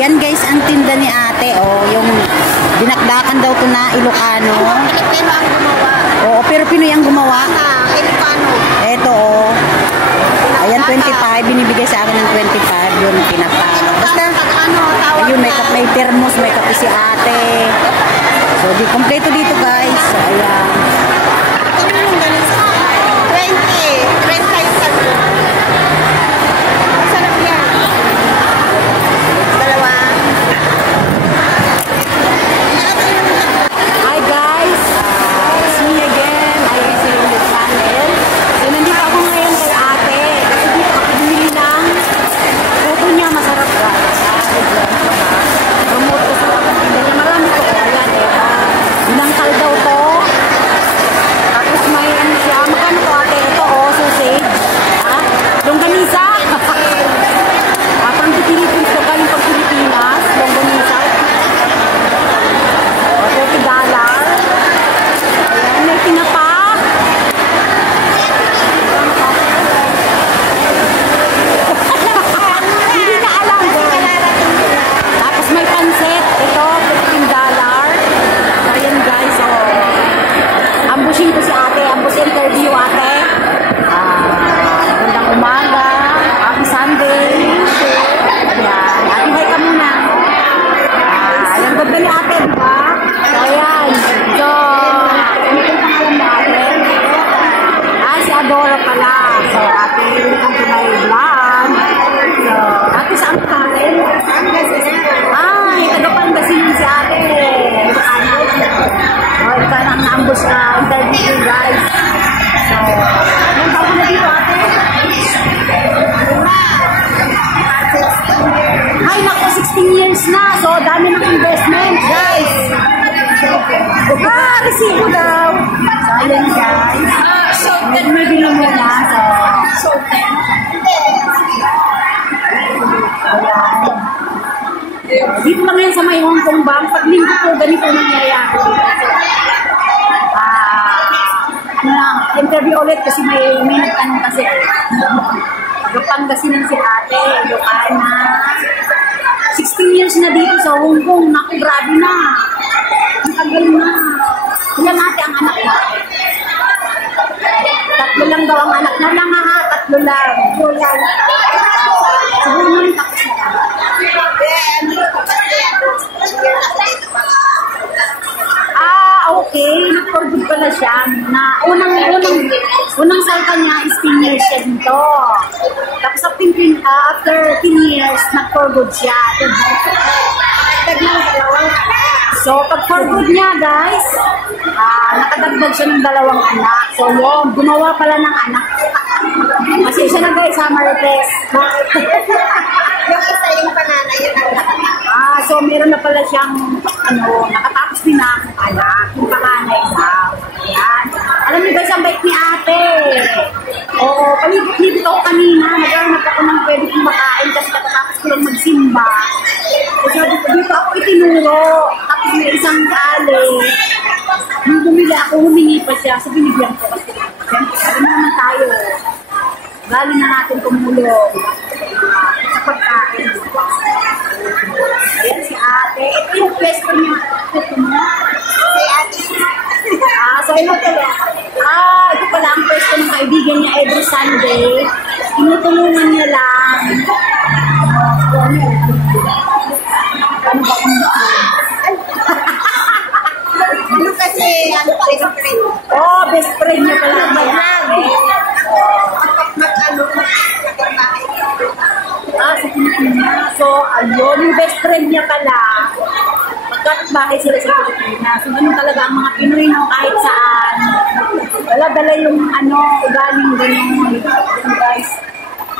yan guys ang tinda ni ate. Oh, yung dinakdakan daw to na Ilocano. Pilipino ang gumawa. Oo, pero Pinoy ang gumawa. Ilocano. Eto oh. Ayan, 25. Binibigay sa akin ng 25. Yun, pinapa. Basta, ayun, may thermos, may kape si ate. So, di kompleto dito guys. So, ayan. Kami yung ganun sa 20. 30 yung sabi. Masarap yan. Dalawa. Hi guys. It's me again. I am seeing the channel. So, nandito ako ngayon kay ate. Kasi dito ako bumili ng puto niya. Masarap guys. Promote ko sa kapatid. Marami ko. Ayan eh. Binangkal daw to. Tapos may ano siya. Magkano to ate? Ito oh, sausage. Ha? Longganisa. Pang Philippines ko galing pang Pilipinas. Longganisa. $30. Ayan, may tinapa. Hindi na alam ko. Tapos may pansit. Ito, $15. Ayan guys, oh. Ambushin ko si ate. Ambush interview ate. Magandang umaga. Happy Sunday. Ayan. Ate, hi ka muna. Ayan, ganda ni ate, diba? So, ayan. So, ano yung pangalan mo ate? Si Adora pala. So, ate, welcome to my vlog. So, ate, saan ka rin? Ay, taga-Pangasinan si ate. Oh, ito na ang ambush na interview guys. So, ilang taon na dito ate? Ay, naku, 16 years na. So, dami ng investment, guys. Resibo daw. So, ayan, guys. May bilang mo na. So, ayan. Dito lang yan sa may Hong Kong Bank. Pag linggo po, ganito nangyayari. Interview ulit kasi may nagtanong kasi. Pangasinan si ate, Ilocana. 16 years na dito sa Hong Kong. Naku, grabe na. Ang tagal na. Ilan ate ang anak mo? 3 lang daw ang anak na lang ha. 3 lang. Siguro mo rin tapos na lang. Okay. Nag-forgood pala siya. Na unang salta niya is 10 years siya dito. Tapos after 10 years, nag-forgood siya. So, pag-forgood niya, guys, nakadagdag siya ng 2 anak. So, yun, gumawa pala ng anak. Kasi siya na guys, ha, Marites. Yung isa yung pananay, yun ang so meron na pala siyang, nakatapos din na akong anak. Yung panganay na. Ayan. Alam niyo guys, ang bait ni ate. Oo, palibot ako kanina. Nagkaroon ako ng pwede kong makain kasi katatapos ko lang magsimba. Kasi dito ako itinuro. Tapos may isang kali. Nung bumili ako, humingi pa siya. So binigyan ko kasi. Siyempre, alam naman tayo. Galing na natin tumulong. Sa pagkain. Ayan si ate. Ito yung pwesto niya. Ito mo. si ate. So ito pala. Ito pala ang pwesto ng kaibigan niya every Sunday. Tinutulungan niya lang. Ano ba kung Ano kasi, best friend. best friend niya pala. Sa Pilipinas. So, ayun, yung best friend niya pala. Magkatbahay sila sa Pilipinas. So, ganun talaga ang mga Pinoy no, kahit saan. Dala-dala yung galing ganun. Guys,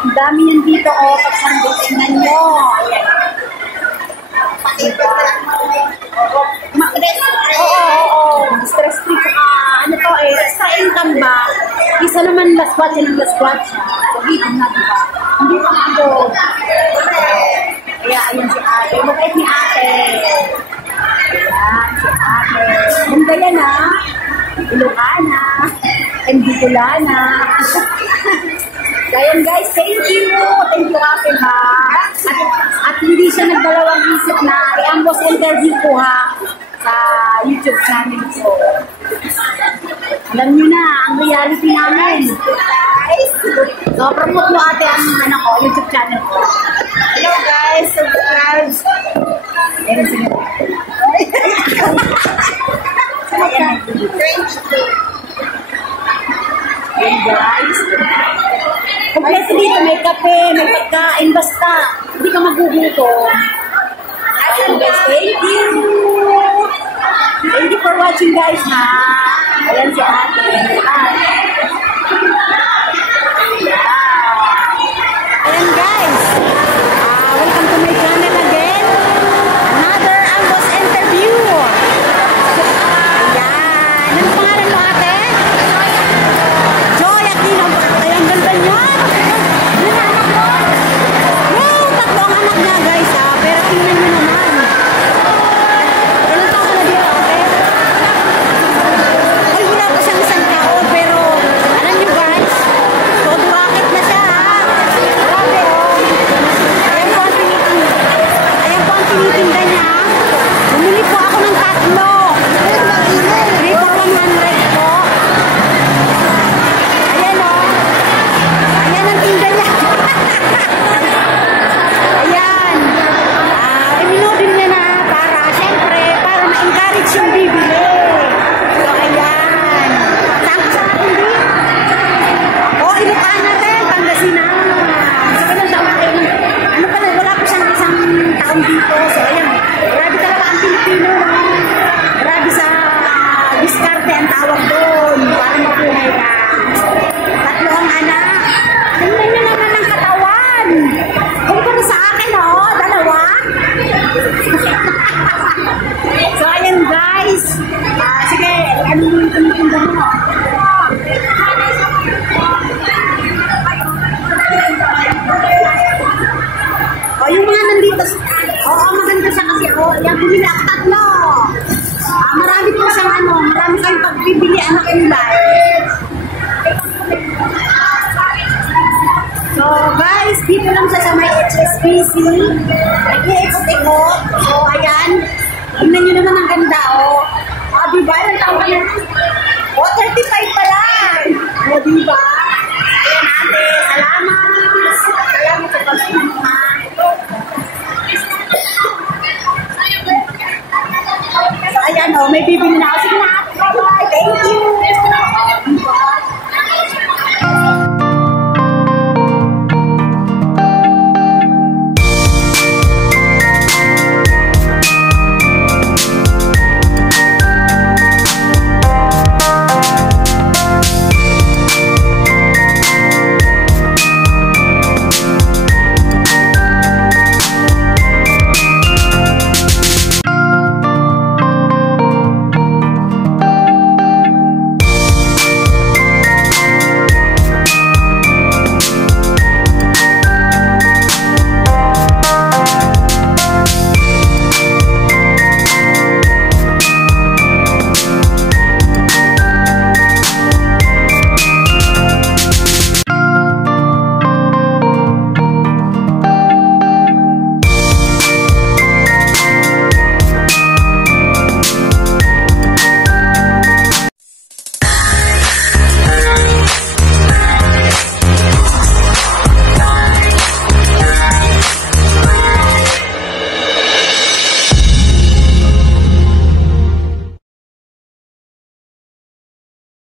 ang dami yan dito. Pag Sunday, tingnan nyo. Ayan. Stress free ka. Extra income ba? Isa naman last watch and last watch. So, dito na, diba? Hindi pa ako. Kaya, ayun si ate. Mabait ni ate. Ayan, si ate. Ganda yan, ha? Ilocana. And Bicolana. Ayan, guys. Thank you. Thank you, ate, ha? At hindi siya nagdalawang isip na i-ambos interview ko ha sa YouTube channel ko. Alam niyo na, ang reality namin. So, promote mo ate ang YouTube channel ko. Hello guys, subscribe. Meron sila. Ayan. 22. Ayan guys. Kompleto dito, may kape, may pagkain, basta hindi ka magugutom. Ayan guys, thank you. Thank you for watching guys ha. Ayan si ate. Ayan guys. Welcome to my channel again. Another Ambos interview. Ayan. Anong pangalan mo ate? Joy Aquino. Ayan, ganda niya. Wow, tatlo ang anak niya guys ha. Pero tingnan nyo naman. Ilan taon na dito ate? Ay, wala pa siyang isang taon. Pero, alam nyo guys, todo-wakit na siya ha. Grabe oh. Ayan po ang tinitinda. Ayan po ang tinitinda niya. Bumili po ako ng tatlo. 3 for 100 po. Ayan o. Ayan ang tinda niya. Ayan. Iminodin niya na para, syempre, para ma-encourage yung bibili. So, ayan. Saan ka sa akin din? O, Ilocana natin, Pangasinan. So, ilang taon na kayo? Ano pala, wala po siyang isang taon dito. So, ayan. Grabe talaga ang Pilipino. No? Grabe sa diskarte ang tawag doon. Para mabuhay ka. Tatlo ang anak. Tingnan nyo naman ang katawan. Kumpara sa akin, oh. Dalawa. So, ayan guys. Sige, ano yung tinitinda mo? O, yung mga nandito. Oo, maganda siya kasi. O, yan, bumili ako tatlo. Marami po siyang marami kayong pagbibili anak nila. So, guys, dito lang siya sa may HSBC. Nag-iikot-ikot. So, ayan. Tingnan nyo naman ang ganda, oh. Diba? Ilang taon ka na? 35 pa lang. Diba? Ayan, ate. Salamat. Salamat sa pagpunta. So, ayan, may bibili na ako. Sige na, ate.